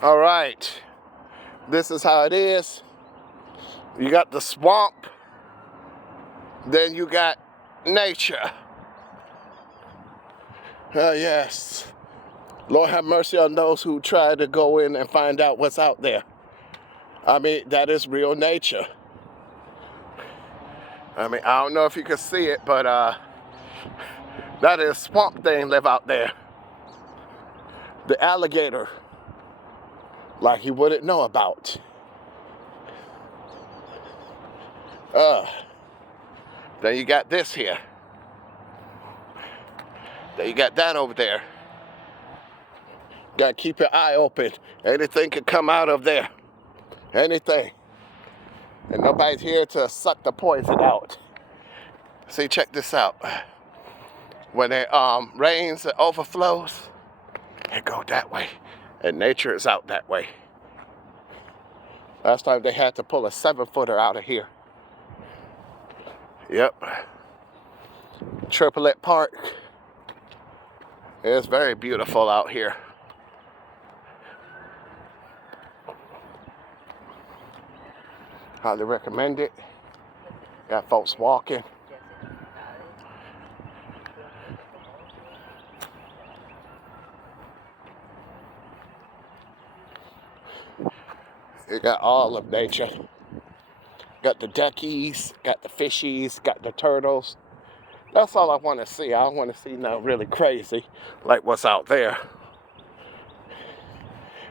All right, this is how it is. You got the swamp, then you got nature. Yes. Lord have mercy on those who try to go in and find out what's out there. I mean, that is real nature. I mean, I don't know if you can see it, but that is Swamp Thing live out there. The alligator, like you wouldn't know about. Then you got this here. Then you got that over there. Gotta keep your eye open. Anything could come out of there. Anything. And nobody's here to suck the poison out. See, check this out. When it rains and overflows, it go that way. And nature is out that way. Last time they had to pull a 7-footer out of here. Yep. Triplet Park. It's very beautiful out here. Highly recommend it. Got folks walking. You got all of nature. Got the duckies, got the fishies, got the turtles. That's all I want to see. I don't want to see nothing really crazy like what's out there.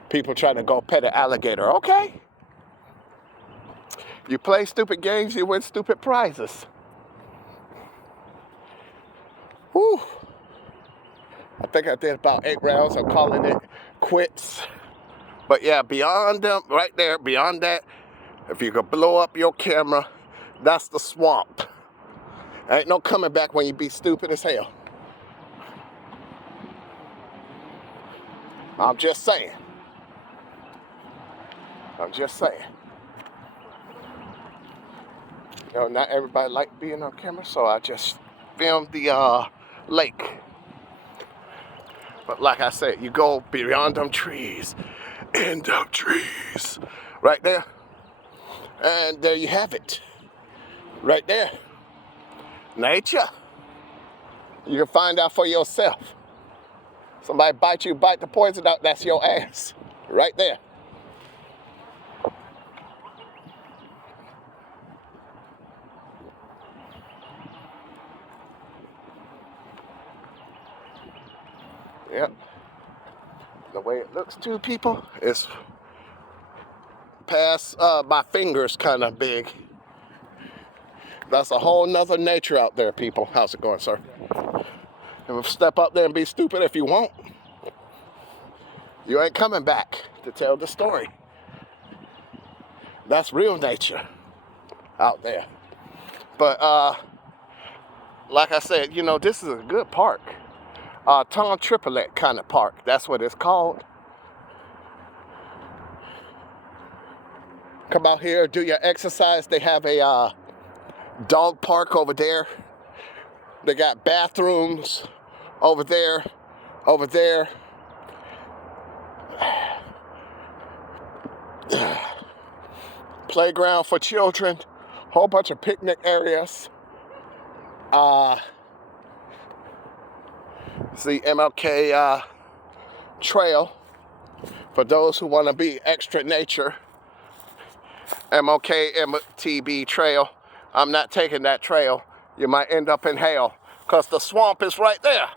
People trying to go pet an alligator. Okay. You play stupid games, you win stupid prizes. Whew. I think I did about 8 rounds. I'm calling it quits. But yeah, beyond them, right there, beyond that, if you could blow up your camera, that's the swamp. Ain't no coming back when you be stupid as hell. I'm just saying. I'm just saying. You know, not everybody like being on camera, so I just filmed the lake. But like I said, you go beyond them trees, in them trees, right there. And there you have it, right there. Nature. You can find out for yourself. Somebody bite you, bite the poison out, that's your ass, right there. Yep. The way it looks to people is past my fingers kind of big. That's a whole nother nature out there, people. How's it going, sir? And step up there and be stupid if you want. You ain't coming back to tell the story. That's real nature out there. But like I said, you know, this is a good park. Tom Triplet kind of park. That's what it's called. Come out here, do your exercise. They have a dog park over there. They got bathrooms over there, over there. Playground for children. Whole bunch of picnic areas. See MLK Trail for those who want to be extra nature. MLK MTB Trail. I'm not taking that trail. You might end up in hell because the swamp is right there.